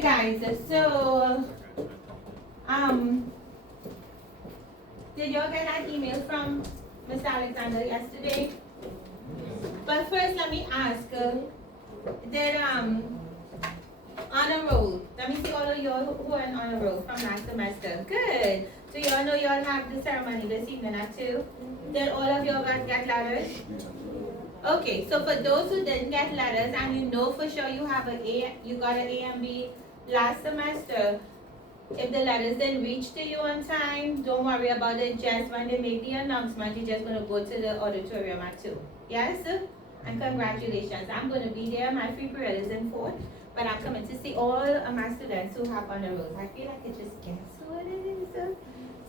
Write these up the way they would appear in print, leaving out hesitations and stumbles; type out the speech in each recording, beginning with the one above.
Okay, guys, so, did y'all get that email from Mr. Alexander yesterday? But first, let me ask, did, honor roll, let me see all of y'all who are in honor roll from last semester. Good. So y'all know y'all have the ceremony this evening at 2? Did all of y'all get letters? Okay, so for those who didn't get letters and you know for sure you have you got an A and B last semester, if the letters didn't reach to you on time, don't worry about it. Just when they make the announcement, you're just gonna go to the auditorium at 2. Yes? And congratulations. I'm gonna be there. My free period is in 4th, but I'm coming to see all of my students who have honor rolls. I feel like I just guess who it is.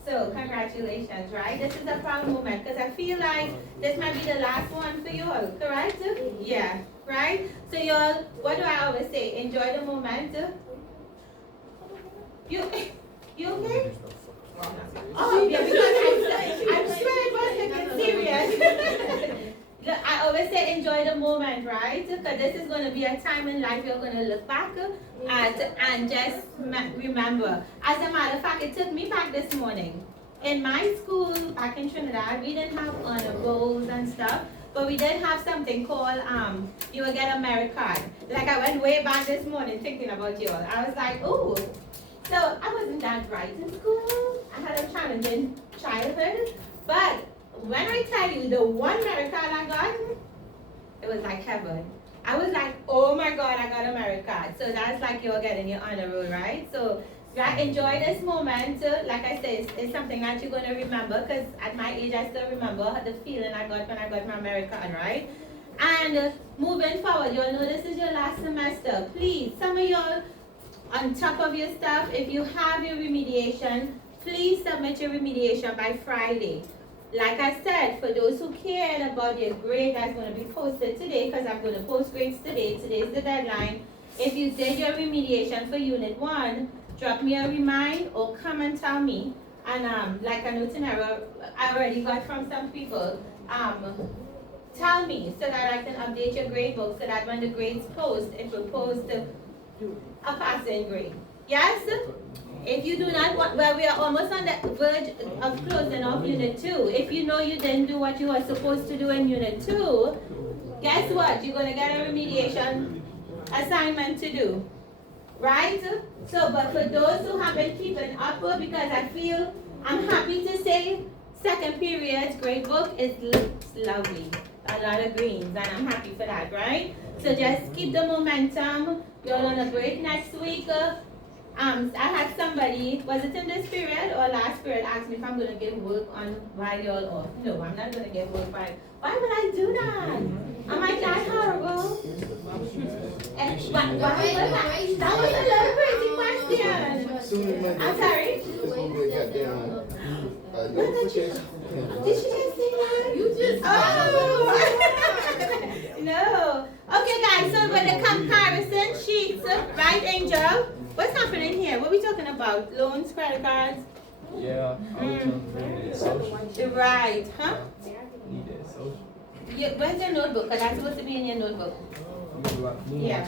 So congratulations, right? This is a proud moment because I feel like this might be the last one for you all, correct? Yeah, right? So y'all, what do I always say? Enjoy the moment. You okay? Oh, yeah, because I'm sure it wasn't serious. Look, I always say enjoy the moment, right? Because this is going to be a time in life you're going to look back at and just remember. As a matter of fact, it took me back this morning. In my school back in Trinidad, we didn't have honor rolls and stuff, but we did have something called, you will get a merit card. Like I went way back this morning thinking about you all. I was like, ooh. So I wasn't that bright in school. I had a challenging childhood, but when I tell you the one merit card I got, it was like heaven. I was like, oh my God, I got a merit card. So that's like you're getting your honor roll, right? So yeah, enjoy this moment. Like I said, it's something that you're going to remember because at my age, I still remember the feeling I got when I got my merit card, right? And moving forward, you'll know this is your last semester. Please, some of y'all on top of your stuff, if you have your remediation, please submit your remediation by Friday. Like I said, for those who cared about your grade, that's going to be posted today because I'm going to post grades today. Today's the deadline. If you did your remediation for Unit 1, drop me a remind or come and tell me. And like I know Tanera, I already got from some people, tell me so that I can update your grade book so that when the grades post, it will post a passing grade. Yes? If you do not want, well, we are almost on the verge of closing off Unit 2. If you know you didn't do what you were supposed to do in Unit 2, guess what? You're going to get a remediation assignment to do. Right? So, but for those who have been keeping up, because I feel, I'm happy to say, second period's grade book looks lovely. A lot of greens, and I'm happy for that, right? So just keep the momentum. You're on a break next week. I had somebody, was it in this period or last period, asked me if I'm going to give work on while you're off. No, I'm not going to give work while. Why would I do that? Am I that horrible? And why was that? That was a little crazy question. I'm sorry? It's going to be a goddamn notification. Did she just say that? You just No. Okay, guys, so with the comparison sheets, right, Angel? What's happening here? What are we talking about? Loans, credit cards? Yeah, I was trying social. Right, huh? Need that social. Where's your notebook? Because that's supposed to be in your notebook. Yeah.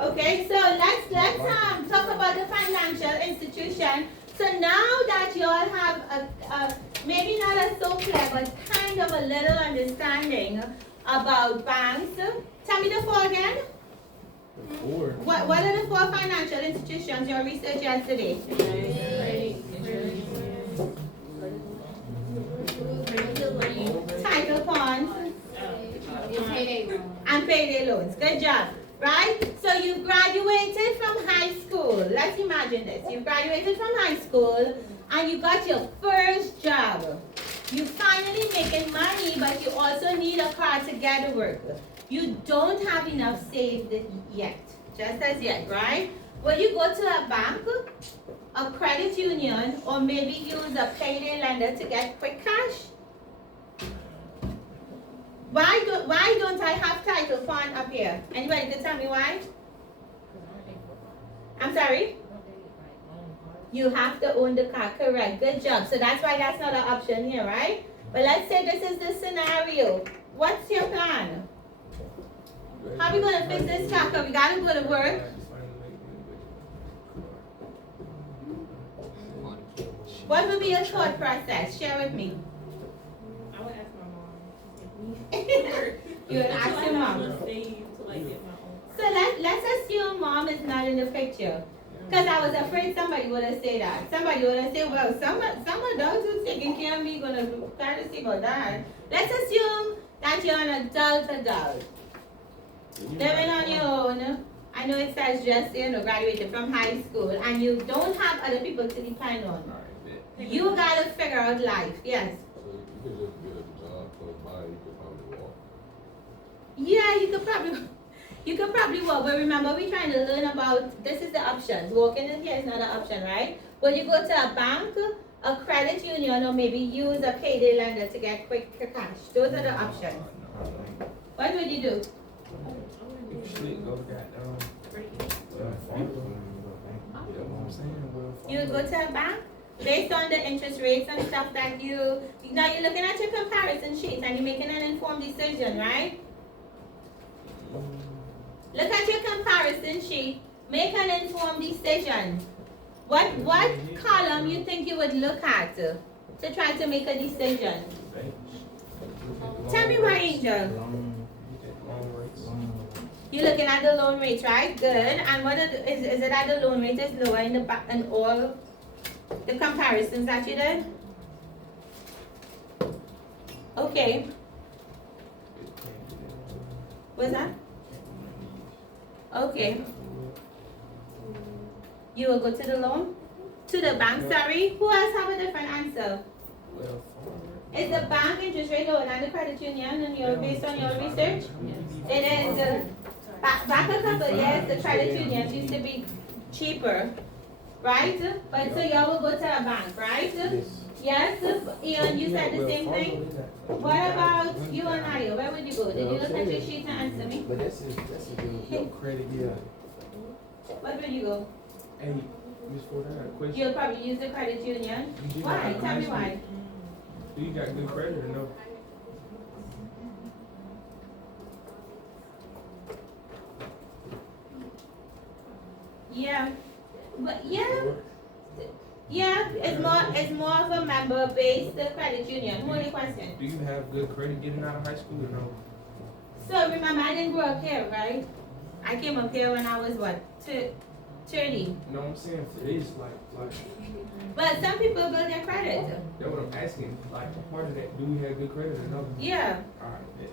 Okay, so let's talk about the financial institution. So now that you all have maybe not a so clear, but kind of a little understanding about banks. Tell me the four again. What are the four financial institutions you researched yesterday? Title bonds and payday loans. Good job. Right? So you graduated from high school. Let's imagine this. You graduated from high school and you got your first job. You finally making money, but you also need a car to get to work. You don't have enough saved yet. Just as yet, right? Will you go to a bank, a credit union, or maybe use a payday lender to get quick cash? Why don't I have title fund up here? Anybody can tell me why? I'm sorry? You have to own the car, correct. Good job. So that's why that's not an option here, right? But let's say this is the scenario. What's your plan? How are we going to fix this car? We got to go to work. What would be your thought process? Share with me. I would ask my mom. You would ask your mom. To like get my own So let's assume mom is not in the picture. Because I was afraid somebody would have said that. Somebody would have said, well, some adults who's taking care of me gonna kind of think about that. Let's assume that you're an adult. Living on your own. I know it says just, graduated from high school and you don't have other people to depend on. Alright, bet. You gotta figure out life, yes. So you could just get a job close by, you could probably walk. Yeah, you could probably walk, but remember we're trying to learn about, this is the options. Walking in here is not an option, right? When you go to a bank, a credit union, or maybe use a payday lender to get quick cash. Those are the options. What would you do? You should go goddamn. You would go to a bank based on the interest rates and stuff that now you're looking at your comparison sheets and you're making an informed decision, right? Look at your comparison sheet, make an informed decision. What column you think you would look at to try to make a decision? Tell me why, Angel. You're looking at the loan rates, right? Good. And what is it that the loan rate is lower in the back and all the comparisons that you did? Okay. What's that? Okay. You will go to the loan? To the bank, sorry? Who else have a different answer? Is the bank interest rate lower than the credit union based on your research? It is. Back a couple years, the credit unions used to be cheaper, right? But so y'all will go to a bank, right? Yes, Ian, you said the same thing? What about you and I? Where would you go? Did you look at your sheet and answer me? But that's a good. Credit, yeah. What would you go? Hey, Miss Ford, I got a question. You'll probably use the credit union. You did Why? not Tell me ask why. Do you got good credit or no? Yeah, but yeah, it's more of a member-based credit union. Who only question? Do you have good credit getting out of high school or no? So remember, I didn't grow up here, right? I came up here when I was what, 30. You know what I'm saying? For this, like. But some people build their credit. That's what I'm asking. Like, part of that, do we have good credit or no? Yeah. Alright, bet.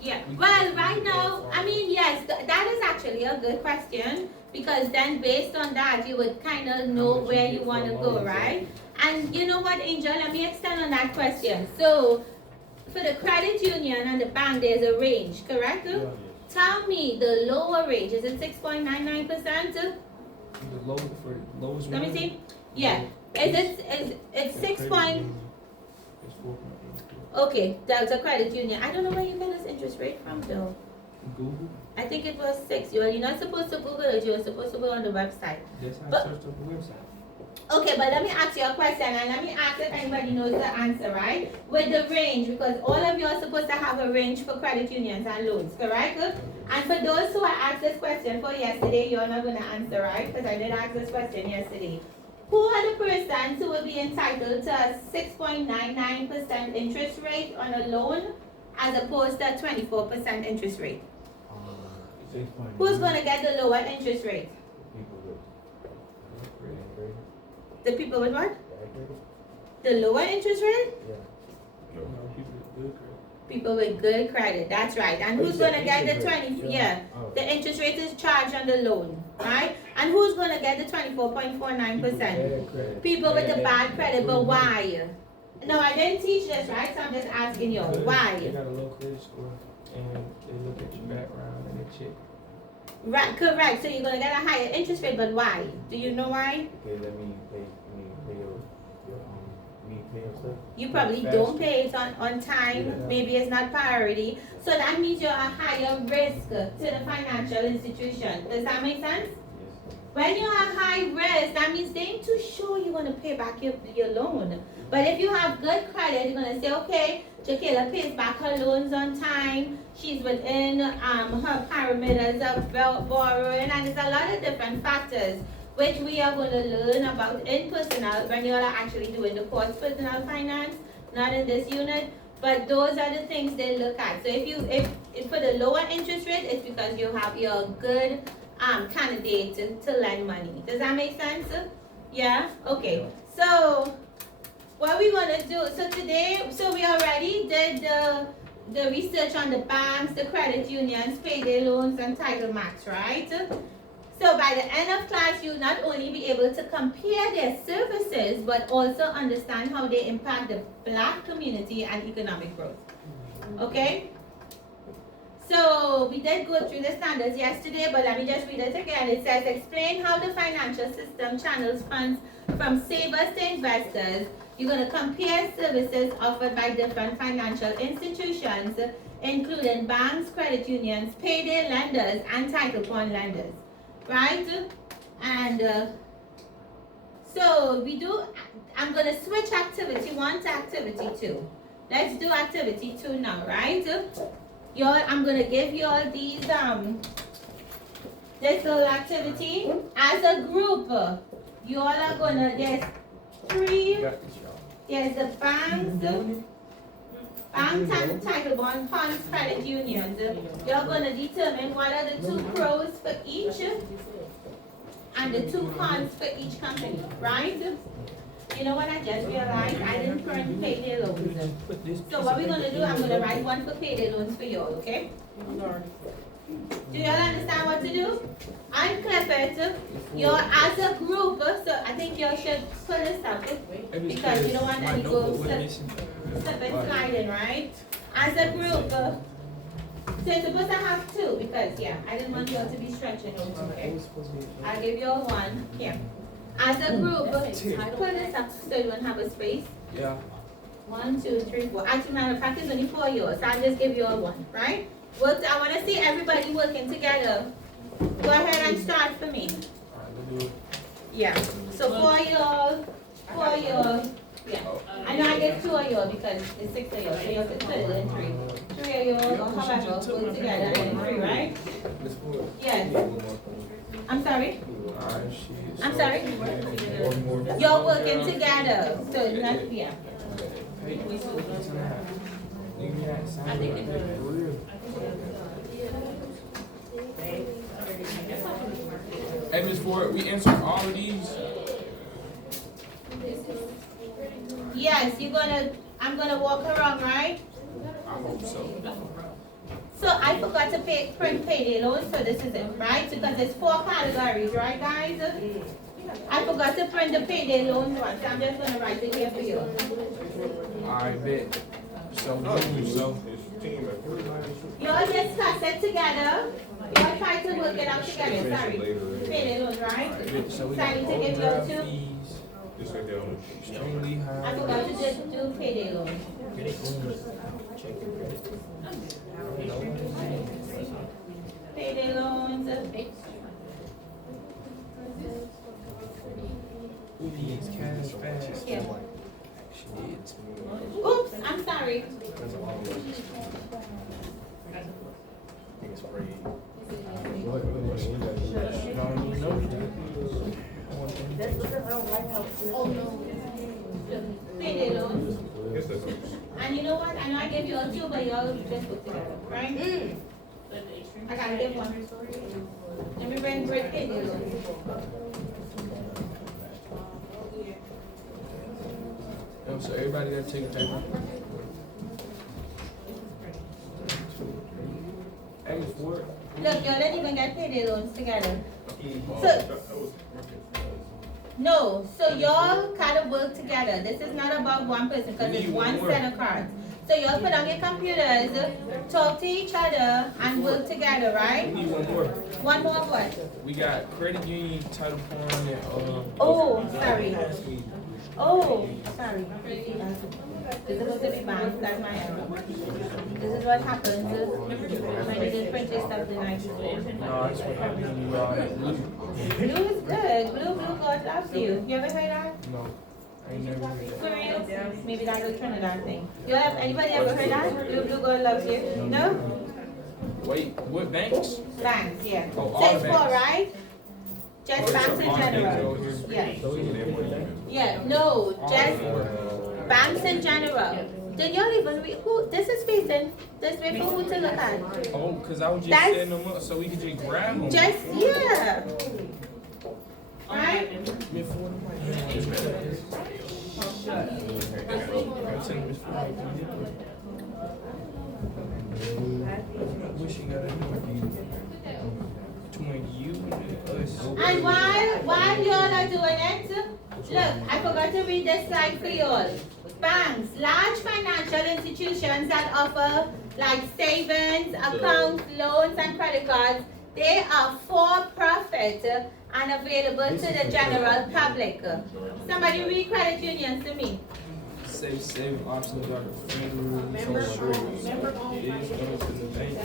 Yeah. Well, right now, I mean, yes, that is actually a good question because then based on that, you would kind of know where you want to go, right? And you know what, Angel? Let me extend on that question. So, for the credit union and the bank, there's a range, correct? Yeah. Tell me the lower range. Is it 6.99%? The lowest Let me one? see. Yeah. It's 6 point. It's 4.8. Okay, that's a credit union. I don't know where you got this interest rate from, though. Google? I think it was 6. You're not supposed to Google it. You're supposed to go on the website. That's how I But- searched up the website. Okay, but let me ask you a question, and let me ask if anybody knows the answer, right? With the range, because all of you are supposed to have a range for credit unions and loans, correct? And for those who I asked this question for yesterday, you're not going to answer, right? Because I did ask this question yesterday. Who are the persons who will be entitled to a 6.99% interest rate on a loan as opposed to a 24% interest rate? Who's going to get the lower interest rate? The people with what? The lower interest rate? No, people with good credit. People with good credit, that's right. And who's gonna get the 20, yeah, the interest rate is charged on the loan, right? And who's gonna get the 24.49%? People with the bad credit, but why? No, I didn't teach this, right? So I'm just asking you, They why? got a low credit score and they look at your background and they check. Right, correct, so you're gonna get a higher interest rate, but why? Do you know why? Okay, let me pay your stuff. You probably don't pay it on time, maybe it's not priority. So that means you're a higher risk to the financial institution. Does that make sense? Yes. When you're a high risk, that means they ain't too sure you're gonna pay back your loan. But if you have good credit, you're gonna say, okay, Jaquela pays back her loans on time. She's within her parameters of borrowing, and there's a lot of different factors. which we are gonna learn about in personal, when you all are actually doing the course personal finance, not in this unit, but those are the things they look at. So if for the lower interest rate, it's because you have your good, candidate to lend money. Does that make sense? Yeah, okay, so, what we gonna do, so today, so we already did the research on the banks, the credit unions, payday loans, and Title Max, right? So by the end of class, you'll not only be able to compare their services, but also understand how they impact the Black community and economic growth. Okay? So we did go through the standards yesterday, but let me just read it again. It says, explain how the financial system channels funds from savers to investors. You're going to compare services offered by different financial institutions, including banks, credit unions, payday lenders, and title bond lenders. Right? And so I'm going to switch activity 1 to activity 2. Let's do activity 2 now, right? I'm going to give you all these, this little activity. As a group, you all are going to, there's 3, there's the banks, bank title bond, funds, credit unions. You're going to determine what are the 2 pros for each and the 2 cons for each company, right? You know what I just realized? I didn't print payday loans. So what we're going to do, I'm going to write one for payday loans for you all, okay? Do y'all understand what to do? Unclip it. You're as a group, so I think you should pull this up because you don't want any go slip and sliding, right? As a group, so you're supposed to have 2 because, yeah, I didn't want you all to be stretching over, okay? I'll give you all 1 here. As a group, pull this up so you don't have a space. Yeah. 1, 2, 3, 4. Actually, matter of fact, it's only 4 yours, so I'll just give you all 1, right? Well, I want to see everybody working together. Go ahead and start for me. Yeah. So 4 y'all, 4 y'all. Yeah. I know I get 2 of y'all because it's 6 of y'all, so y'all can split it in 3. 3 of y'all, or however, work together and then 3, right? Yes. I'm sorry? I'm sorry? You're working together, so not, yeah. Hey, Ms. Ford, we answered all of these. Yes, I'm gonna walk around, right? I hope so. So I forgot to print payday loans, so this is it, right? Because there's 4 categories, right guys? I forgot to print the payday loans one, so I'm just gonna write it here for you. I bet. So, You all discuss it together. You all try to work it out together, sorry. Payday loans, right? so we So I got need to give you all overdraft 2. fees, extremely I high. forgot to just do payday loans. Payday loans. Fees, cash, fast. Yeah. Shit. Oops, I'm sorry. Payday loans. And you know what? I know I gave you all 2, but y'all just put together, right? I gotta give 1. Let me bring great payday loans. So everybody gotta take a paper. Hey, Ms. Ford. Look, y'all didn't even get payday loans together. So, no, so y'all kind of work together. This is not about one person because it's one set of cards. So y'all put on your computers, talk to each other, and work together, right? We need 1 more. 1 more what? We got credit union, title bond, and Oh, sorry. Oh, sorry. This is supposed to be banned, that's my error. This is what happens when you did print your stuff the night before. no, that's what happened. Blue is good. Blue God loves you. You ever heard that? No, I ain't never heard that. For real? Maybe that's a Trinidad thing. Anybody ever heard that? Blue God loves you? No? Wait, what banks? Banks, yeah. Oh, all So it's the 4, banks. right? Just banks in general. Yeah. Yeah, no, just banks in general. Did y'all even read, who, this is facing, this way for who to look at? Oh, cause I was just That's- setting them up so we could just grab them. Just, yeah. Right? Miss Ford, I'm like, I'm telling Miss Ford, like, I wish you got a between you and us. And while y'all are doing it, look, I forgot to read this slide for y'all. Banks, large financial institutions that offer like savings, accounts, loans, and credit cards, they are for profit and available to the general public. Somebody read credit unions to me. Save options are the federal social is going to the bank.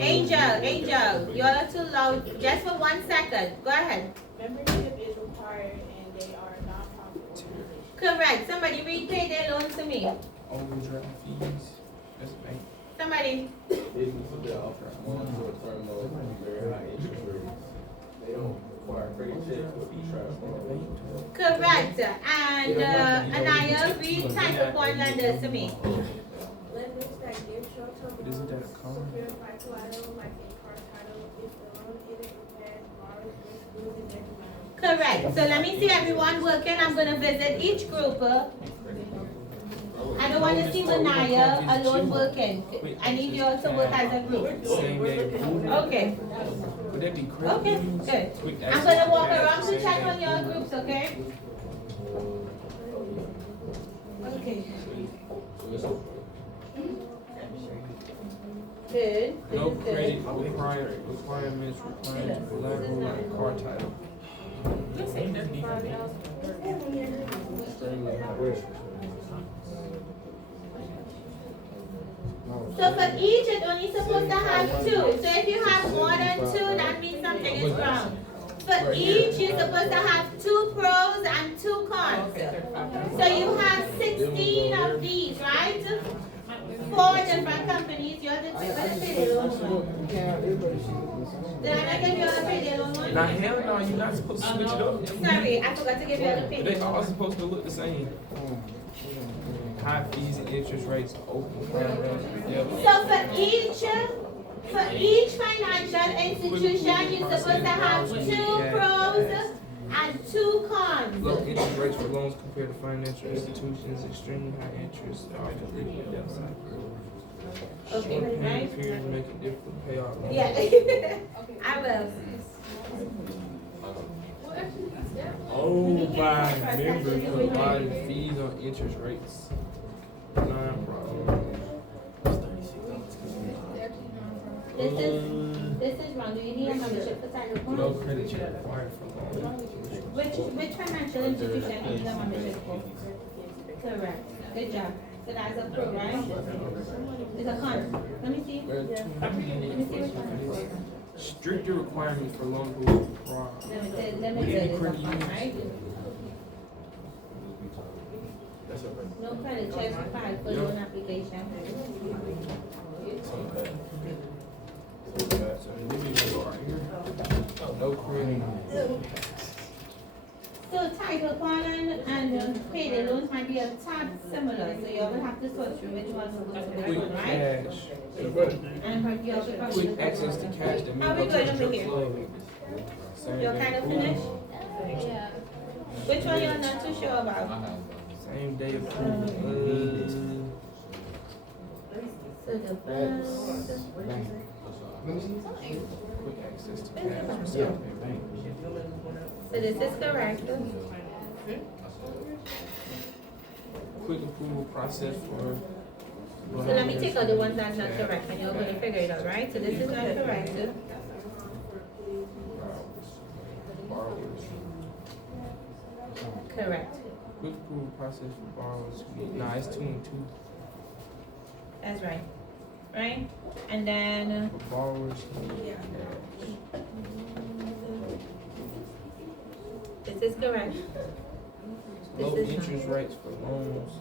Angel, y'all are too loud. Just for 1 second. Go ahead. Membership is required and they are non-profit. Correct. Somebody read payday loans to me. Overdraft fees, that's the bank. Somebody. Businesses that offer short-term loans with very high interest rates. They don't require credit checks or travel. Correct. And Anaya, read title point lenders to me. Lenders that give short-term But isn't that a loans con? secured by collateral like a car title if the loan isn't repaired, borrowers risk losing their amount. Correct. So let me see everyone working. I'm gonna visit each group. I don't want to see Manaya alone working. I need you all to work as a group. Same day approval. Okay. Would that be credit Okay, unions? good. Quick I'm access gonna to walk cash, around to same check day on your approval. groups, okay? Okay. Good. No This is credit good. requirements requiring collateral like car title. So for each, it's only supposed to have two. So if you have more than two, that means something is wrong. For each, you're supposed to have 2 pros and 2 cons. So you have 16 of these, right? 4 different companies. You have to take a payday loan one. Did I not give you all the payday loan one? Now hell no, you're not supposed to switch it up. Sorry, I forgot to give you all the payday They loan all one. supposed to look the same. High fees and interest rates, open finance, yeah. So for each financial institution, you're supposed to have 2 pros and 2 cons. Low interest rates for loans compared to financial institutions, extremely high interest, often liquid debt cycle. Okay, Short payment right? periods make it difficult to pay off loans. Yeah, I will. Oh, by members providing fees on interest rates. Non-problem. This is wrong. Do you need a membership for Title No One? credit check required for loans. Which financial institution do you need a membership for? Correct. Good job. So that's a pro, right? It's a con. Let me see. There are Let me see which one. stricter requirements for loan approval. Limited is a con, right? No credit checks required for loan application. No credit. So Title One and payday loans might be a tad similar, so you will have to sort through which ones will go to which Quick one, right? cash. And you also probably. Quick access to cash that may How we go to the going over strip here? club. Same You're day kind of approval. finished? Yeah. Which one you're not too sure about? Same day approval. So the first, Quick access to cash. so this is correct. Quick approval process for. So let me take out the ones that's not correct and you're going to figure it out, right? So this is not correct. Borrowers. Correct. Quick approval process for borrowers. Nah, it's 2 and 2. That's right. Right? And then, For borrowers. this is correct. Low This is interest rates for loans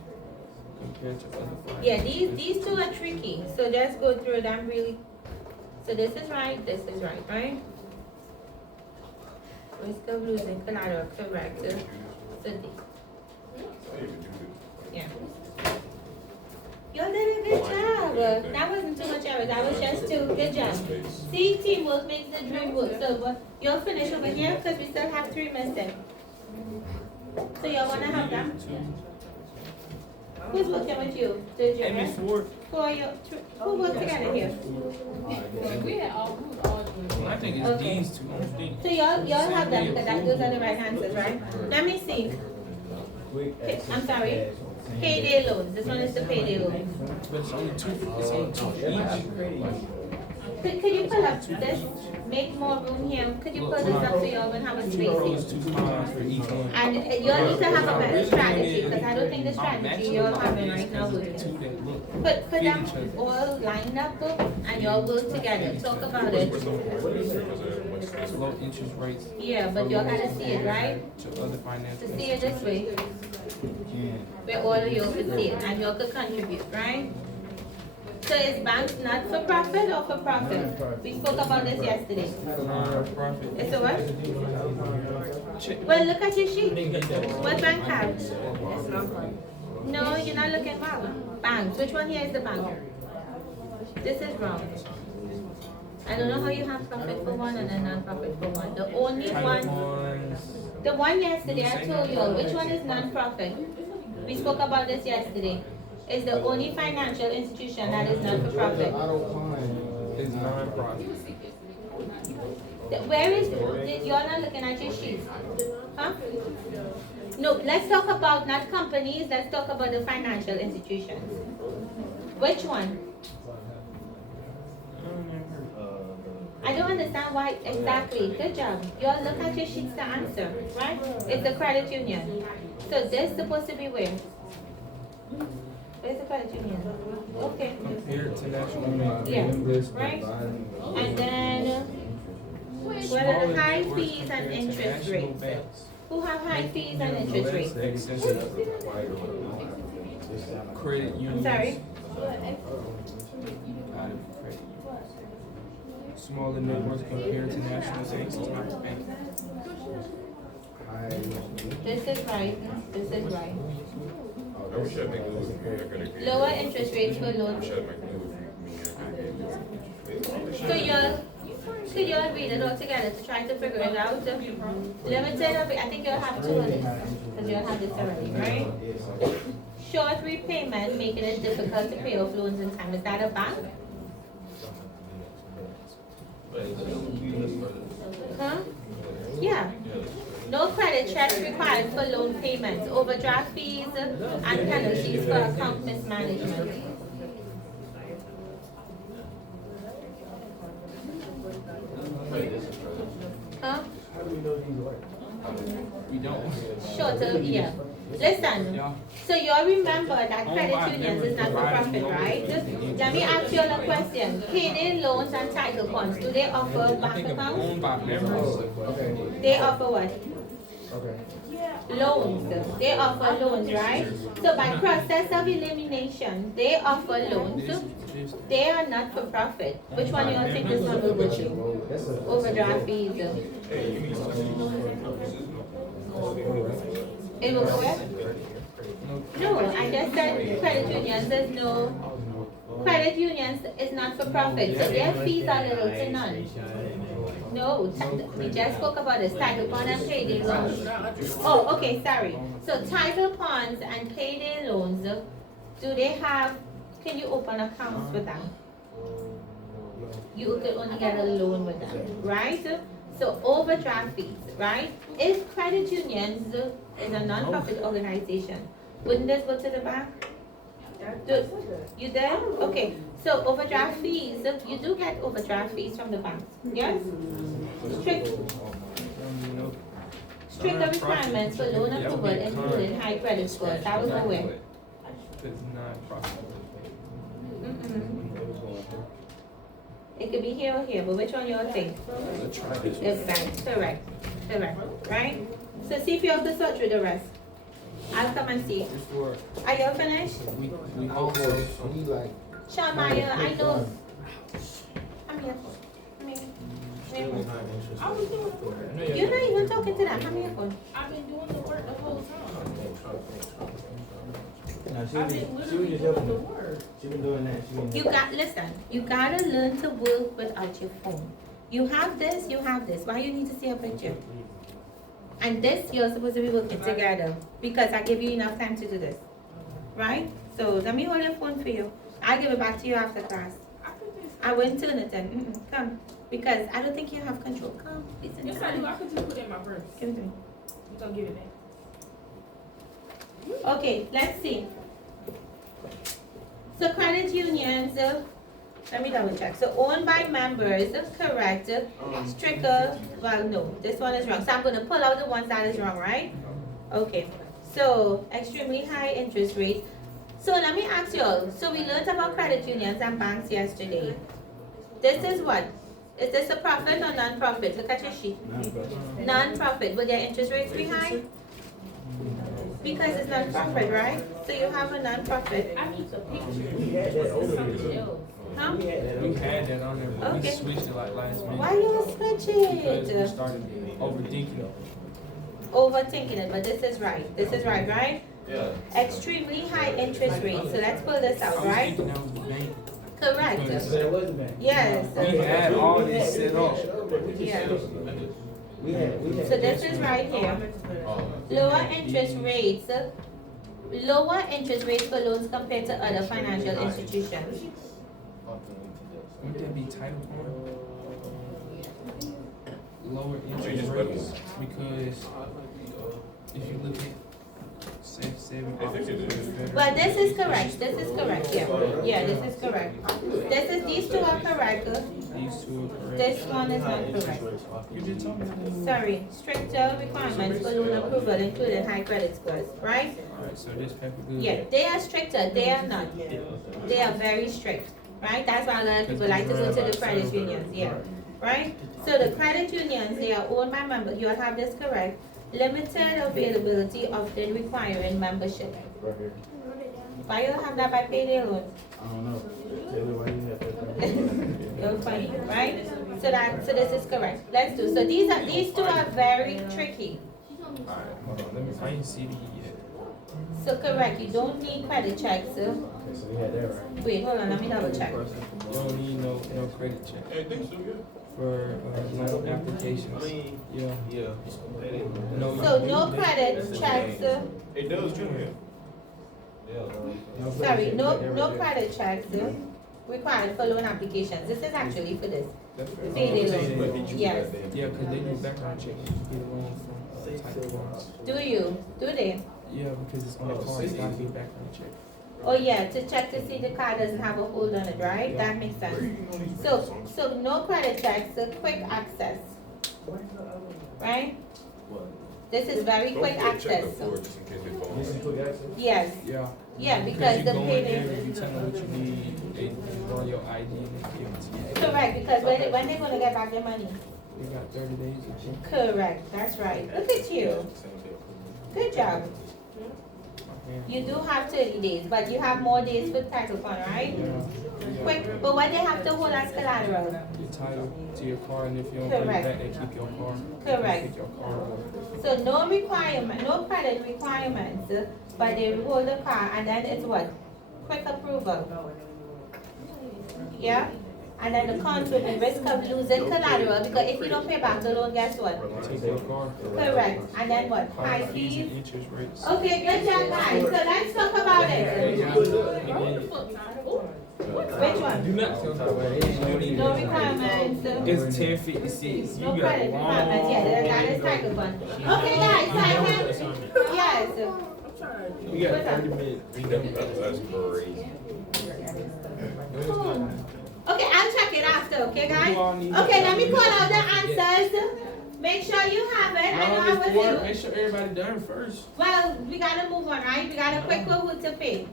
compared to other finance. Yeah, these two are tricky, so just go through them really. So this is right, right? Risk of losing collateral, correct. So yeah. You all did a good job. That wasn't too much error, that was just two. Good job. See, teamwork makes the dream work. So you'll finish over here because we still have 3 missing. So y'all wanna have them? Who's working with you? The Amy junior? Ford. Who worked together here? We had all, we was all doing. I think it's Okay. these two. I don't think. So y'all have them because those are the right answers, right? Let me see. I'm sorry. Payday loans. This one is the payday loan. But it's only two. It's only two each. Could you pull up this? Make more room here. Could you pull this up so y'all can have a Two pros, space? 2 cons for each one. And y'all need to have a better strategy because I don't think the strategy y'all having right now Two works. that look. Put them all lined up and y'all work together. Talk about it. Low interest rates Yeah, but y'all gotta see it, right? to other financial. To see it this way. Where all of y'all could see it and y'all could contribute, right? So is banks not for profit or for profit? We spoke about this yesterday. Non-profit. It's a what? Check. Well, look at your sheet. What bank have? No, you're not looking well. Banks. Which one here is the bank? This is wrong. I don't know how you have profit for one and a non-profit for one. The only one, the one yesterday I told you, which one is non-profit? We spoke about this yesterday. It's the only financial institution that is not-for-profit. Is non-profit. Where is, you're not looking at your sheet? Huh? No, let's talk about not companies, let's talk about the financial institutions. Which one? I don't understand why exactly. Good job. Y'all look at your sheets to answer, right? It's the credit union. So this is supposed to be where? Where's the credit union? Okay. Compared to national bank. Yeah, right? And then, what are the high fees and interest rates? Who have high fees and interest rates? Credit I'm unions. sorry? Smaller networks compared to national banks and top banks. This is right. This is right. I wish I'd make it with me. I gotta get. Lower interest rates for loans. Wish I'd make it with me. So could y'all read it all together to try to figure it out? Limited, I think you'll have 2 of this, because you'll have this already, right? Short repayment, making it difficult to pay off loans in time. Is that a bank? Huh? Yeah. No credit checks required for loan payments, overdraft fees, and penalties for account mismanagement. Huh? We don't. Shorter, yeah. Listen, Yeah. so y'all remember that credit unions is not for profit, right? Let me ask you all a question. Payday loans and title funds, do they offer I bank think of accounts? owned by members. They offer what? Loans. They offer loans, right? So by process of elimination, they offer loans. They are not for profit. Which one y'all think this one will go to? Overdraft fees. It will go where? No, I just said credit unions, there's no, credit unions is not for profit, so their fees are little to none. No, we just spoke about this, title bond and payday loans. Oh, okay, sorry. So title bonds and payday loans, do they have, can you open accounts with them? You could only get a loan with them, right? So overdraft fees, right? If credit unions is a non-profit organization, wouldn't this go to the bank? You did? Okay, so overdraft fees, you do get overdraft fees from the banks, yes? Stricter requirements for loan approval including high credit scores, that was the way. It's not profitable. It could be here or here, but which one y'all think? It's bank, correct, right? So see if y'all can sort through the rest. I'll come and see. Are y'all finished? We hope so. Sean Meyer, I know. I'm Come here. Come here. Extremely high interest I was rates. doing the work. I know You're not even talking to them. Come here. I've been doing the work the whole time. No, I've been she was literally just doing helping the them. work. She been doing that. She been. You got, listen, you gotta learn to work without your phone. You have this, you have this. Why you need to see a picture? And this, you're supposed to be working together because I give you enough time to do this. Right? So let me hold your phone for you. I'll give it back to you after class. I could just. I wouldn't turn it in. Come. Because I don't think you have control. Come. Listen. Yes, I do. I could just put it in my purse. Give it to me. You gonna give it back? Okay, let's see. So credit unions, let me double check. So owned by members, correct. Stricter, well, no, this one is wrong. So I'm gonna pull out the ones that is wrong, right? Okay, so extremely high interest rates. So let me ask you all, so we learned about credit unions and banks yesterday. This is what? Is this a profit or non-profit? Look at your sheet. Non-profit, would their interest rates be high? Because it's non-profit, right? So you have a non-profit. I need the picture. We had that over Something there. else. Huh? We had that We over there. had that on there, but we Okay. switched it like last minute. Why you switch Because we it? started overthinking it. Overthinking it, but this is right. This is right, right? Yeah. Extremely high interest rates. So let's pull this I out, was right? thinking that was the bank. Correct. That wasn't bad. Yes. We had all this set up. Yeah. We had. So this is right here. Lower interest rates. Lower interest rates for loans compared to other financial institutions. Wouldn't that be title one? Lower So you interest just rates, because if you look at seven. Well, this is correct. This is correct. Yeah. Yeah, this is correct. These two are correct. These two are correct. This one is not correct. You just told me that. Sorry. Stricter requirements for loan approval, including high credit scores, right? Alright, so this paper good. Yeah, they are stricter, they are not. They are very strict, right? That's why a lot of people like to go to the credit unions, yeah, right? So the credit unions, they are owned by members, you'll have this correct. Limited availability, often requiring membership. Right here. Why you don't have that by payday loans? I don't know. Tell me why you have that. You're funny, right? So this is correct. Let's do, so these two are very tricky. Alright, hold on, let me, I ain't see the yet. So correct, you don't need credit checks. Okay, so we had that right. Wait, hold on, let me double check. You don't need no credit check I think so, yeah. for, loan applications. Yeah. Yeah. No, So you no need that. credit checks, It does too, yeah. Yeah. sorry, no credit checks required for loan applications. This is actually for this. That's right. Payday Payday loan. loan. Yes. Yeah, cause they do background check if you get a loan from, Title Ones. Do you? Do they? Yeah, because it's on the card, it's gotta be background check. Oh yeah, to check to see the car doesn't have a hold on it, right? That makes sense. So no credit checks, quick access. Right? This is very Don't quick forget to check access. the floor just in case it falls. This is quick access? Yes, Yeah. yeah, because you the go in there, payday. you tell them what you need, they run your ID and they give it to you. Correct, because when they gonna get back their money? You got 30 days or so. Correct, that's right. Look at you. Good job. You do have 30 days, but you have more days with title fund, right? Yeah. Quick, but what they have to hold as collateral? Your title to your car, and if you don't bring it Correct. back, they keep your car. Correct. They take your car away. So no requirement, no credit requirements, but they hold the car and then it's what? Quick approval. Yeah? And then the cons with the risk of losing collateral, because if you don't pay back the loan, guess what? Take your car. Correct. And then what? High Easy fees? interest rates. Okay, good job guys. So let's talk about it. Which one? Do not tell nobody. No requirements. It's 10:56. No You got credit a requirements, yeah, that is title fund. Okay guys, so I can, yes. You got 30 minutes. That's crazy. Okay, I'll check it after, okay guys? You all need- Okay, let me call out the answers. Make sure you have it. I know I No, before, was make sure everybody done first. well, we gotta move on, right? We got a quick Kahoot to play.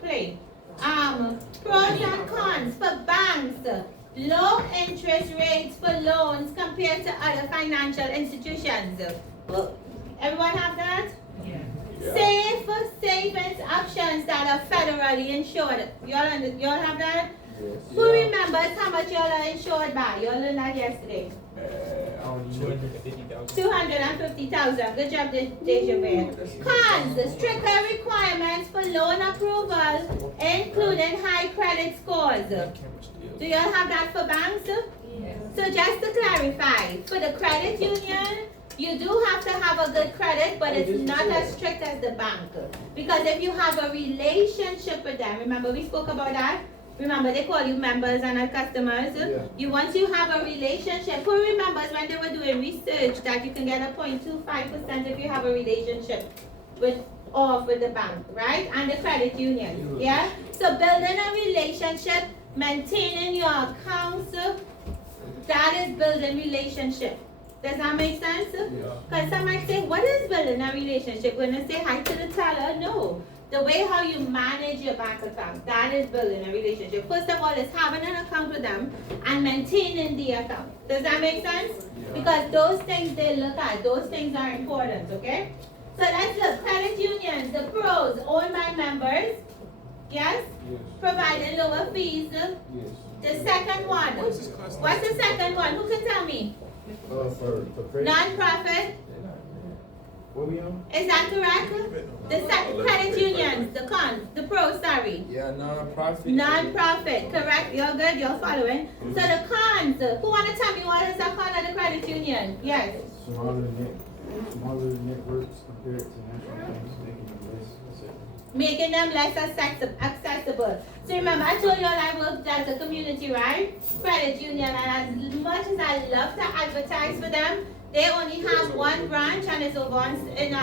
Pros and cons for banks. Low interest rates for loans compared to other financial institutions. Everyone have that? Safe savings options that are federally insured. Y'all have that? Who remembers how much y'all are insured by? Y'all learned that yesterday. I don't even know. 250,000. 250,000. Good job, Deja. Cons, the stricter requirements for loan approval, including high credit scores. That camera still. Do y'all have that for banks? So just to clarify, for the credit union, you do have to have a good credit, but it's not as strict as the bank. Because if you have a relationship with them, remember we spoke about that? Remember they call you members and not customers? You once you have a relationship, who remembers when they were doing research that you can get a 0.25% if you have a relationship with the bank, right? And the credit union. Yeah? So building a relationship, maintaining your accounts, that is building relationship. Does that make sense? Because some might say, what is building a relationship? When they say hi to the teller, no. The way how you manage your bank account, that is building a relationship. First of all, it's having an account with them and maintaining the account. Does that make sense? Because those things they look at, those things are important, okay? So let's look, credit unions, the pros, owned by members, yes? Providing lower fees. The second one, what's the second one? Who can tell me? Non-profit, What we on? is that correct? The credit unions, the cons, the pros, sorry. Yeah, non-profit. Non-profit, correct, you're good, you're following. So the cons, who wanna tell me what is the con of the credit union? Yes. Smaller networks compared to national banks, Making them less accessible. So remember, I told you all I worked as a community, right? Credit union, and as much as I love to advertise for them, they only have one branch and it's over in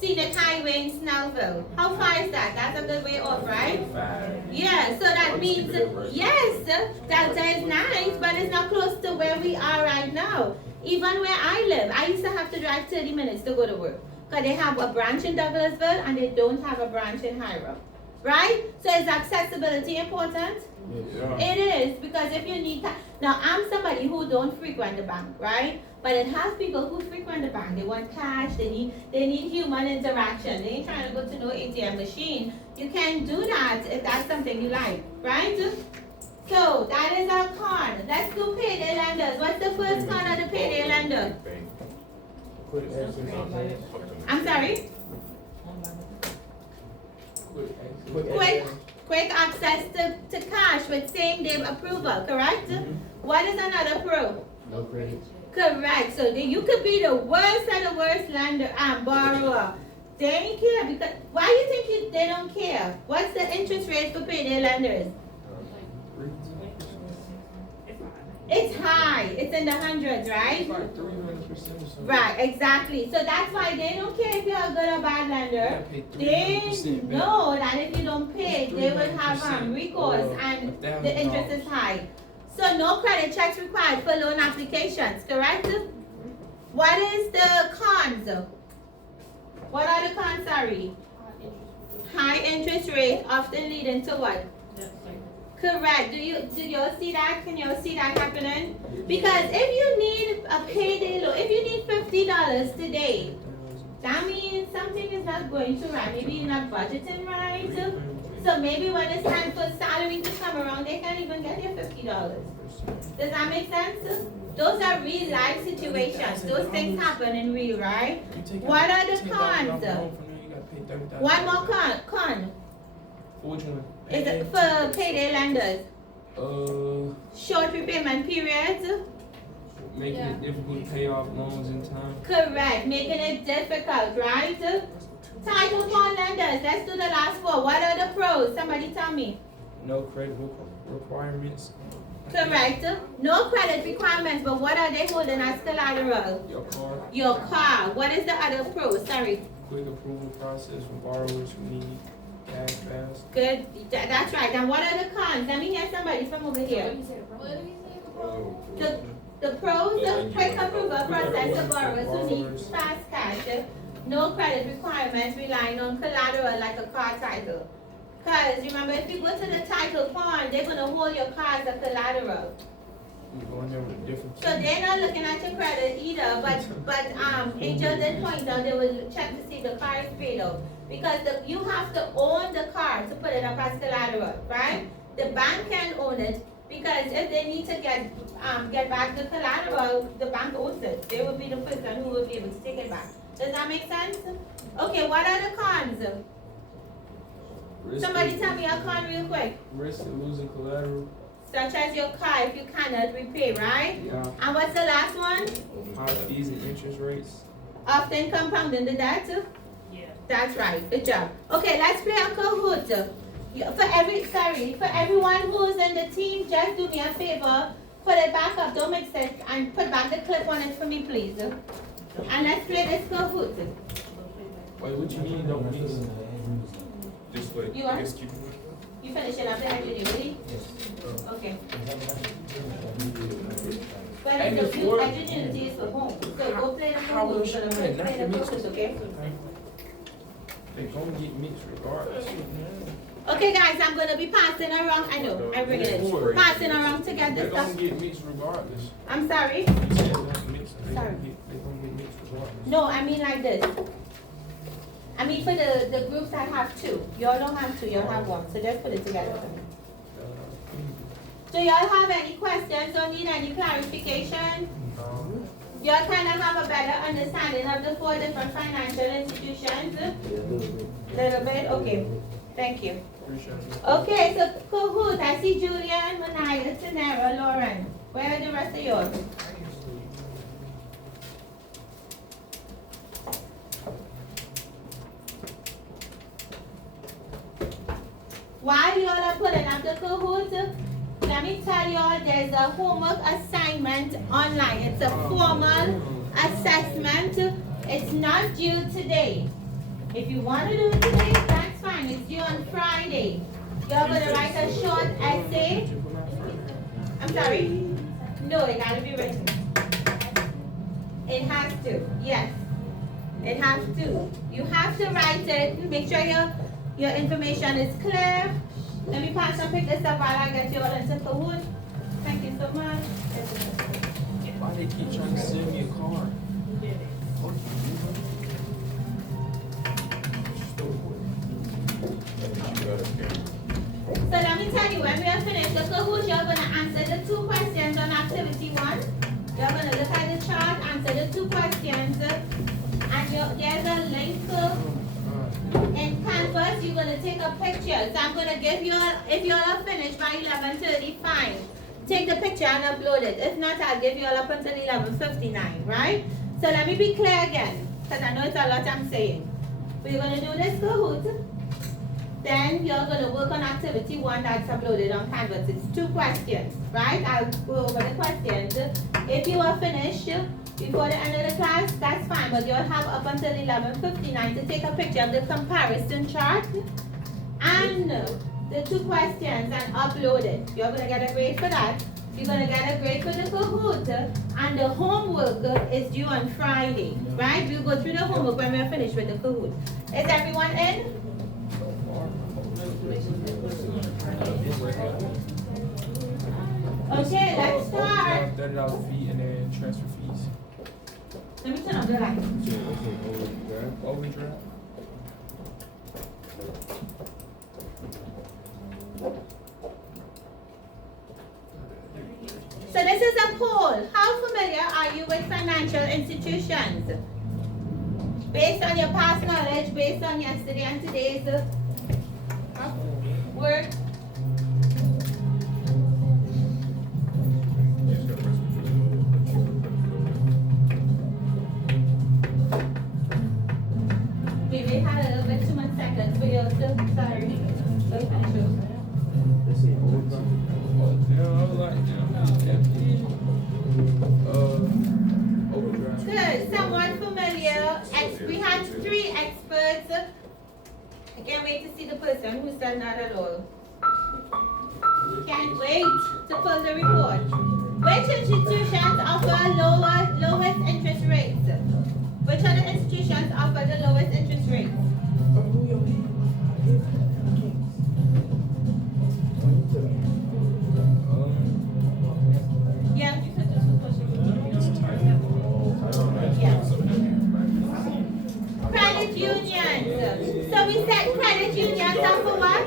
Scenic Highway in Snellville. How far is that? That's a good way off, right? Yeah, so that means, yes, Delta is nice, but it's not close to where we are right now. Even where I live, I used to have to drive 30 minutes to go to work. Because they have a branch in Douglasville and they don't have a branch in Hiram. Right? So is accessibility important? It is, because if you need now I'm somebody who don't frequent the bank, right? But it has people who frequent the bank. They want cash, they need human interaction. They ain't trying to go to no ATM machine. You can do that if that's something you like, right? So that is our con. Let's do payday lenders. What's the first con of the payday lender? Quick access on cash. I'm sorry? Quick access to cash with same day approval, correct? What is another pro? no credit. Correct. So you could be the worst of the worst lender and borrower. They ain't care because why you think they don't care? What's the interest rate for payday lenders? It's high. It's in the hundreds, right? Like 300% or something. Right, exactly. So that's why they don't care if you're a good or bad lender. They know that if you don't pay, they will have recourse and the interest is high. So no credit checks required for loan applications, correct? What is the cons? What are the cons, sorry? High interest rate often leading to what? Correct. Do you see that? Can you see that happening? Because if you need a payday loan, if you need $50 today, that means something is not going to right. Maybe you're not budgeting right. So maybe when it's time for salary to come around, they can't even get their $50. Does that make sense? Those are real life situations. Those things happen in real, right? What are the cons? One more con. Which one? Is it for payday lenders? Short repayment periods? Making it difficult to pay off loans in time. Correct, making it difficult, right? Title bond lenders, let's do the last four. What are the pros? Somebody tell me. No credit requirements. Correct. No credit requirements, but what are they holding as collateral? Your car. Your car. What is the other pro? Sorry. Quick approval process for borrowers who need cash fast. Good. That's right. And what are the cons? Let me hear somebody from over here. The pros, the quick approval process for borrowers who need fast cash. No credit requirements, relying on collateral like a car title. Because remember, if you go to the title pawn, they're going to hold your car as a collateral. Going there with different. So they're not looking at your credit either, but Angel did point out they will check to see if the car is paid off. Because you have to own the car to put it up as collateral, right? the bank can own it, because if they need to get back the collateral, the bank owns it. They will be the person who will be able to take it back. Does that make sense? Okay, what are the cons? Risk Somebody of- tell me a con real quick. Risk of losing collateral, Such as your car if you cannot repay, right? yeah, And what's the last one? high fees and interest rates. Often compounding the debt. Yeah. That's right. Good job. Okay, let's play a Kahoot. For everyone who's in the team, just do me a favor. Put it back up. Don't mix it, and put back the clip on it for me, please. And let's play this Kahoot. Wait, what you mean, don't mix? Just like, You are? just keep it. You finish it up there, did you really? Okay. But And the before- opportunity is for home. So go play the How will Kahoot. she So win? let's Not play the the mix. Kahoot, okay? They gonna get mixed regardless. Okay, guys, I'm gonna be passing around. I know, I'm bringing it. Passing around to get They this gonna stuff. get mixed regardless. I'm sorry. You said don't mix, they Sorry. gonna get mixed regardless. No, I mean like this. I mean for the groups that have two. Y'all don't have two, y'all have one. So just put it together. Do y'all have any questions or need any clarification? Y'all kind of have a better understanding of the 4 different financial institutions? Little bit? Okay. Thank you. Appreciate it. Okay, so Kahoot, I see Julian, Manaya, Tanera, Lauren. Where are the rest of yours? While y'all are putting up the Kahoot, let me tell y'all there's a homework assignment online. It's a formal assessment. It's not due today. If you want to do it today, that's fine. It's due on Friday. You're going to write a short essay. I'm sorry? No, it got to be written. It has to, yes. It has to. You have to write it. Make sure your information is clear. Let me pass and pick this up while I get you all into Kahoot. Thank you so much. Why they keep trying to send me a card? So let me tell you, when we are finished the Kahoot, you're going to answer the 2 questions on activity 1. You're going to look at the chart, answer the 2 questions, and there's a link in Canvas. You're going to take a picture. So I'm going to give you, if you all are finished by 11:30, fine. Take the picture and upload it. If not, I'll give you all up until 11:59, right? So let me be clear again, because I know it's a lot I'm saying. We're going to do this Kahoot. Then you're going to work on activity 1 that's uploaded on Canvas. It's 2 questions, right? I'll go over the questions. If you are finished before the end of the class, that's fine, but you'll have up until 11:59 to take a picture of the comparison chart and the 2 questions and upload it. You're going to get a grade for that. You're going to get a grade for the Kahoot, and the homework is due on Friday, right? We'll go through the homework when we're finished with the Kahoot. Is everyone in? Okay, let's start. $30 fee and then transfer fees. Let me turn on the light. Overdraft. So this is a poll. How familiar are you with financial institutions? Based on your past knowledge, based on yesterday and today's work. Maybe I had a little bit too much seconds for you to, sorry. Let me finish it. Yeah, I was like, overdraft. Good, somewhat familiar. We had 3 experts. I can't wait to see the person who said not at all. Can't wait to pull the report. Which institutions offer lowest interest rates? Which other institutions offer the lowest interest rates? Yeah, you said the 2 questions. Yeah. Credit unions. So we said credit unions offer what?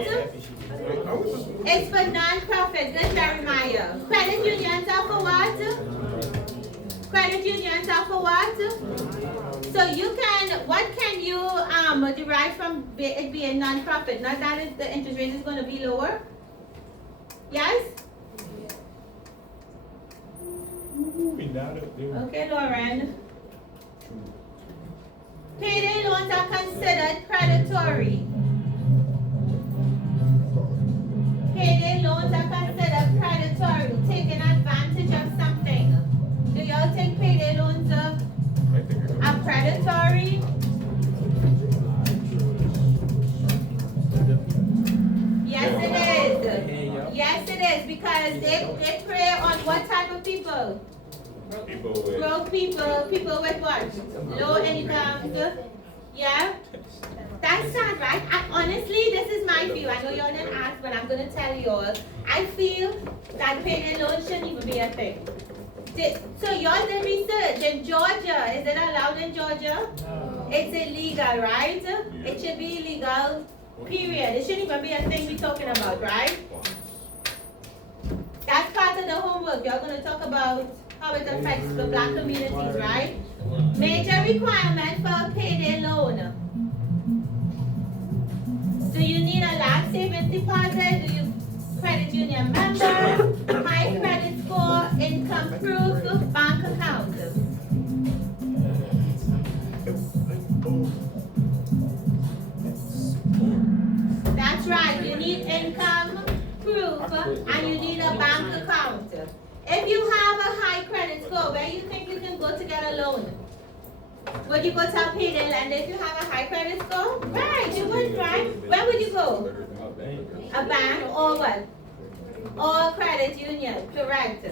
It's for non-profit, good Jeremiah. Credit unions are for what? Credit unions are for what? So you can, what can you derive from it being non-profit? Not that the interest rate is going to be lower? Yes? Okay, Lauren. Payday loans are considered predatory. Payday loans are considered predatory, taking advantage of something. Do y'all think payday loans are predatory? Yes, it is. Yes, it is, because they prey on what type of people? People with. Broke people, people with what? Low incomes. Yeah? That's sad, right? Honestly, this is my view. I know y'all didn't ask, but I'm going to tell y'all. I feel that payday loans shouldn't even be a thing. So y'all did research in Georgia. Is it allowed in Georgia? No. It's illegal, right? It should be illegal, period. It shouldn't even be a thing we're talking about, right? That's part of the homework. You're going to talk about how it affects the black communities, right? Major requirement for a payday loan. Do you need a large savings deposit? Do you credit union member? High credit score, income proof, bank account? That's right. You need income proof and you need a bank account. If you have a high credit score, where you think you can go to get a loan? Would you go to a payday lender if you have a high credit score? Right, you would, right? Where would you go? A bank or what? Or a credit union, correct.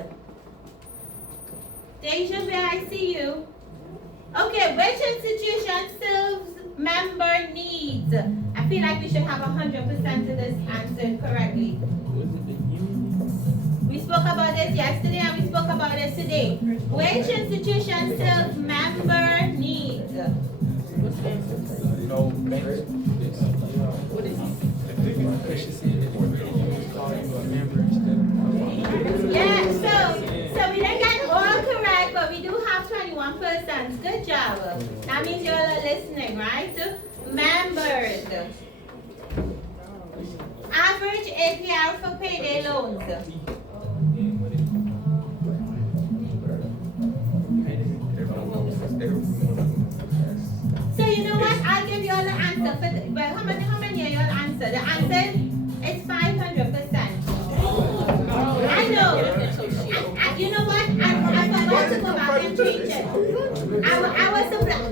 Deja, where I see you. Okay, which institution serves member needs? I feel like we should have 100% of this answered correctly. We spoke about this yesterday and we spoke about it today. Which institution serves member needs? No, banks. What is it? They should see it call you a member instead of. Yeah, so we didn't get all correct, but we do have 21%. Good job. That means you all are listening, right? Members. Average APR for payday loans. So you know what? I'll give you all the answer for well, how many are y'all answer? The answer is 500%. I know. You know what? I forgot to go back and change it.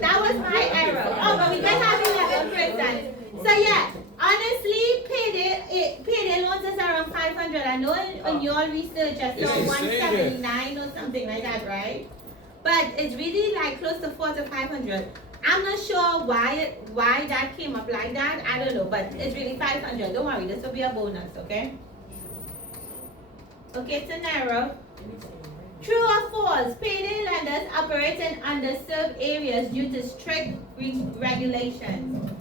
That was my error. Oh, but we just have 11%. So yeah, honestly, payday loans is around 500. I know in your research I saw 179 or something like that, right? But it's really like close to 400 to 500. I'm not sure why that came up like that. I don't know, but it's really 500. Don't worry, this will be a bonus, okay? Okay, it's a narrow. True or false? Payday lenders operate in underserved areas due to strict regulations.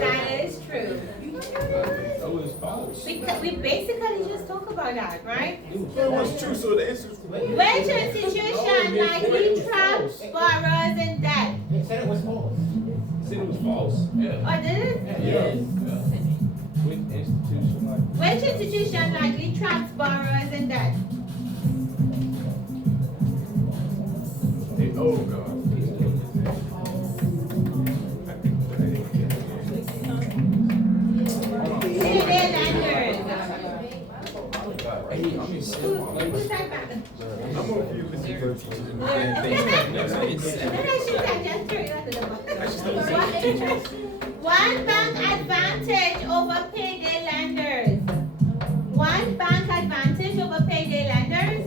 That is true. We basically just talk about that, right? It was true, so the answer is. Which institution likely traps borrowers in debt? They said it was false. Said it was false. Or did it? Yes. Which institution likely traps borrowers in debt? Oh, God. Payday lenders. Who's that back? I'm okay with listening to teachers and One bank advantage over payday lenders. One bank advantage over payday lenders.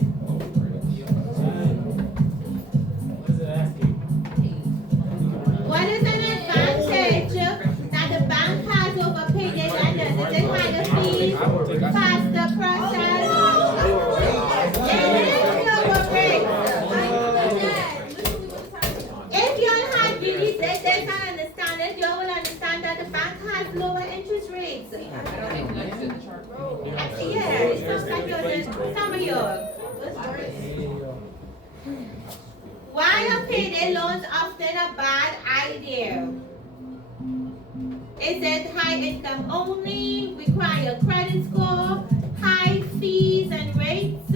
What is an advantage that the bank has over Yeah, it sounds like some of yours. Why are payday loans often a bad idea? Is it high income only, require credit score, high fees and rates,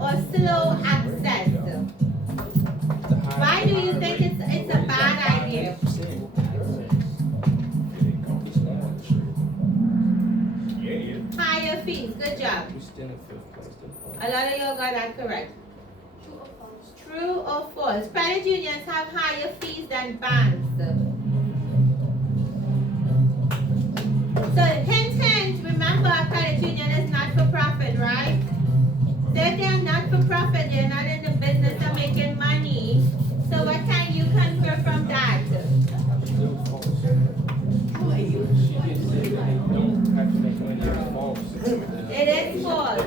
or slow access? Why do you think it's a bad idea? Higher fees, good job. A lot of you got that correct. True or false? Credit unions have higher fees than banks. So hint, remember a credit union is not for profit, right? So if they're not for profit, they're not in the business of making money. So what can you confer from that? It is false.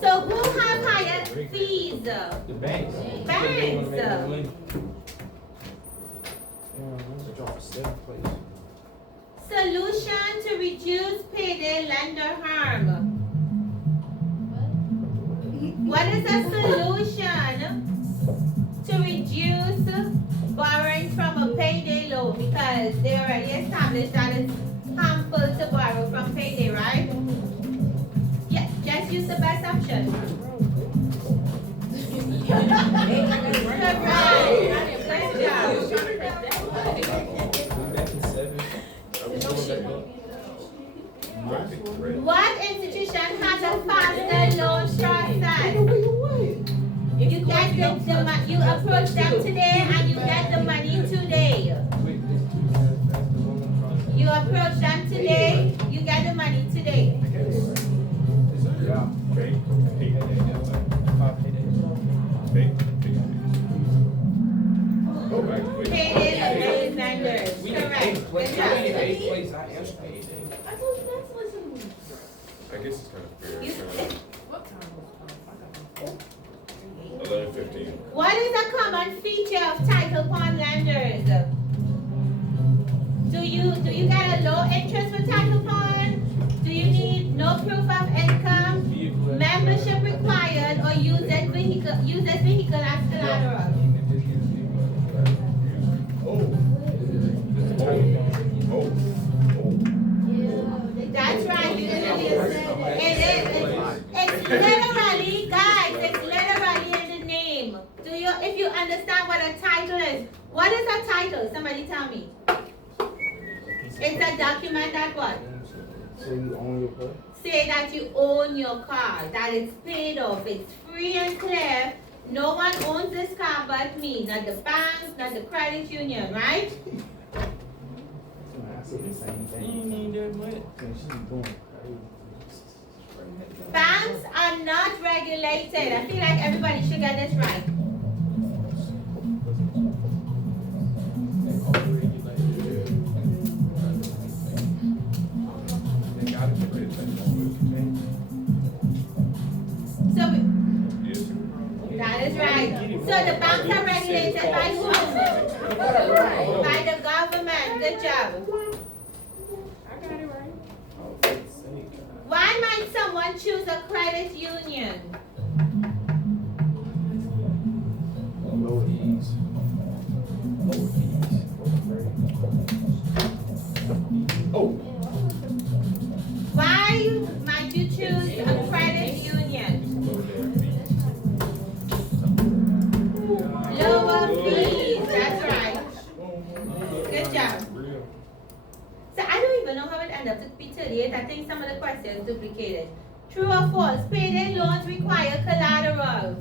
So who have higher fees? The banks. Banks. Solution to reduce payday lender harm. What is a solution to reduce borrowing from a payday loan? Because they already established that it's harmful to borrow from payday, right? Yeah, just use the best option. What institution has a faster loan process? You get you approach them today and you get the money today. You approach them today, you get the money today. Payday lenders, correct. Good job. I told you not to listen to me. I guess it's kind of fair. What time was 11:15. What is a common feature of title bond lenders? Do you get a low interest with title bond? Do you need no proof of income, membership required, or use that vehicle as collateral? That's right. It's literally, guys, it's literally in the name. If you understand what a title is, what is a title? Somebody tell me. It's a document that what? Say you own your car? Say that you own your car, that it's paid off, it's free and clear. No one owns this car but me, not the bank, not the credit union, right? I said the same thing. She's doing crazy. Banks are not regulated. I feel like everybody should get this right. So that is right. So the banks are regulated by whom? By the government. Good job. I got it right. Why might someone choose a credit union? Low fees. Why might you choose a credit union? Lower fees, that's right. Good job. So I don't even know how it ended up to be 38. I think some of the questions duplicated. True or false? Payday loans require collateral.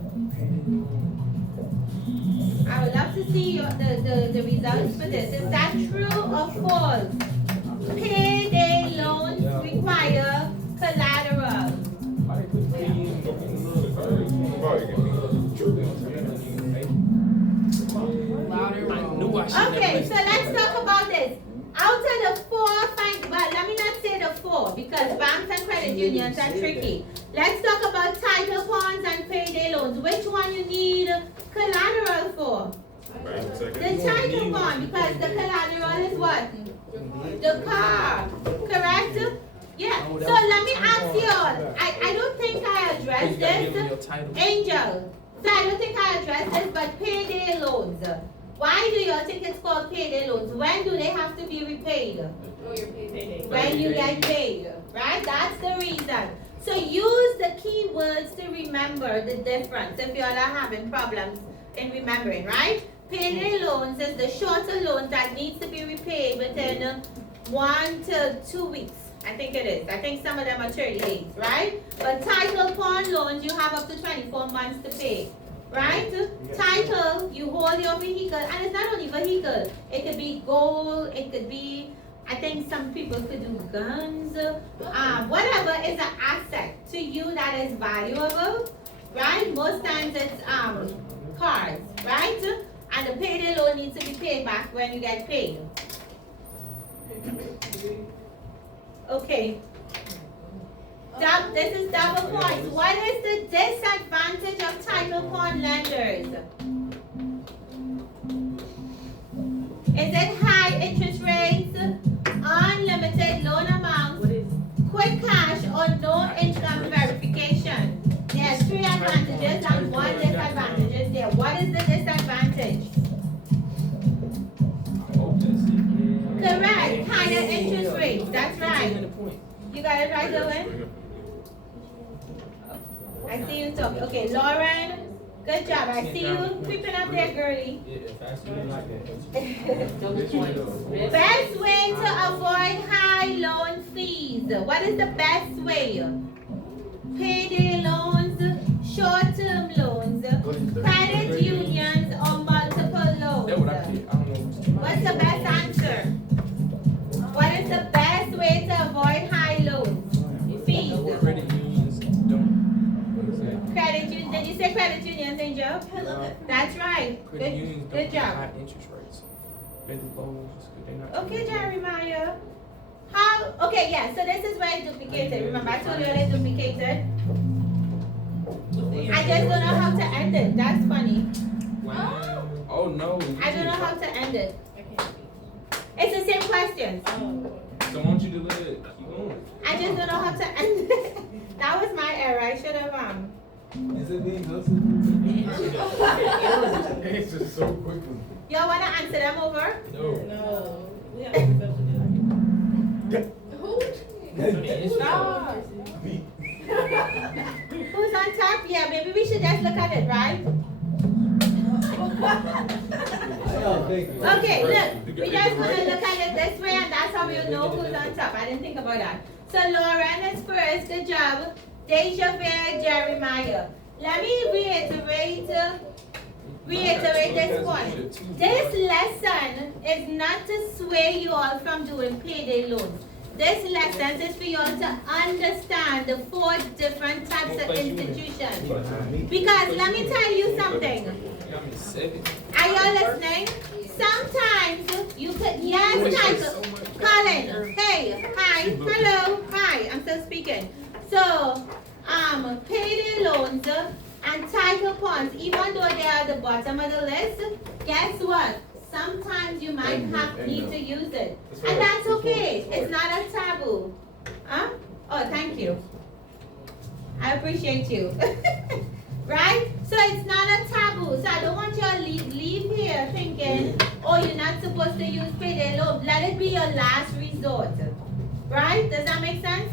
I would love to see the results for this. Is that true or false? Payday loans require collateral. Okay, so let's talk about this. Out of the four, let me not say the four because banks and credit unions are tricky. Let's talk about title bonds and payday loans. Which one you need collateral for? Right, The second. title bond, because the collateral is what? The car, correct? Yeah, so let me ask you all, I don't think I You addressed gotta give them this, your title. Angel. So I don't think I addressed this, but payday loans. Why do you all think it's called payday loans? When do they have to be repaid? Oh, you're paid. When you get paid, right? That's the reason. So use the key words to remember the difference if you all are having problems in remembering, right? Payday loans is the shorter loans that needs to be repaid within 1 to 2 weeks. I think it is. I think some of them are 30 days, right? But title pawn loans, you have up to 24 months to pay, right? Title, you hold your vehicle, and it's not only vehicle. It could be gold, it could be, I think some people could do guns, whatever is an asset to you that is valuable, right? Most times it's cars, right? And the payday loan needs to be paid back when you get paid. Okay. This is double points. What is the disadvantage of title pawn lenders? Is it high interest rates, unlimited loan amounts, quick cash, or no income verification? There's 3 advantages and 1 disadvantage there. What is the disadvantage? Correct, higher interest rates. That's right. You got it right, Owen? I see you talking. Okay, Lauren, good job. I see you creeping up there, girly. Best way to avoid high loan fees. What is the best way? Payday loans, short-term loans, credit unions, or multiple loans. What's the best answer? What is the best way to avoid high loans? Fees. Credit unions don't. Credit unions. Did you say credit unions, Angel? That's right. Credit unions Good don't have job. high interest rates. They're low, just 'cause they're not. Okay, Jeremiah. How? Okay, yeah. So this is where it's duplicated. Remember, I told you it's duplicated. I just don't know how to end it. That's funny. Wow. Oh no. I don't know how to end it. It's the same questions. So won't you delete it? Keep going. I just don't know how to end it. That was my error. I should have Is it being hosted? It's just so quickly. Y'all wanna answer them over? No. No. We have to do that. Stop. Who's on top? Yeah, maybe we should just look at it, right? Okay, look, we're just gonna look at it this way, and that's how we'll know who's on top. I didn't think about that. So Lauren is first, good job. Deja Fair, Jeremiah. Let me reiterate this point. This lesson is not to sway you all from doing payday loans. This lesson is for you all to understand the 4 different types of institutions. Because let me tell you something. Are y'all listening? Sometimes you could, yes, title. Colin, hey, hi, hello, hi, I'm still speaking. So, payday loans and title bonds, even though they are at the bottom of the list, guess what? Sometimes you might need to use it. And that's okay. It's not a taboo. Huh? Oh, thank you. I appreciate you. Right? So it's not a taboo. So I don't want you to leave here thinking, oh, you're not supposed to use payday loan. Let it be your last resort. Right? Does that make sense?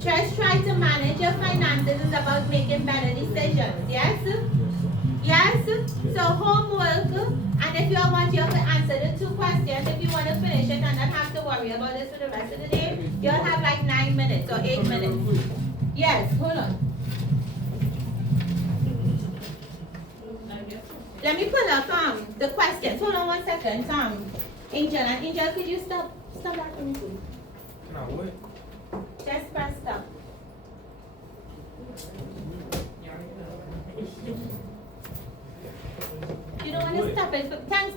Just try to manage your finances. It's about making better decisions. Yes? Yes? So homework, and if you all want, you can answer the 2 questions. If you want to finish it and not have to worry about this for the rest of the day, you'll have like 9 minutes or 8 minutes. Yes, hold on. Let me pull up the questions. Hold on 1 second. Angel, could you stop that for me, please? No, what? Just press stop. You don't want to stop it. Thanks,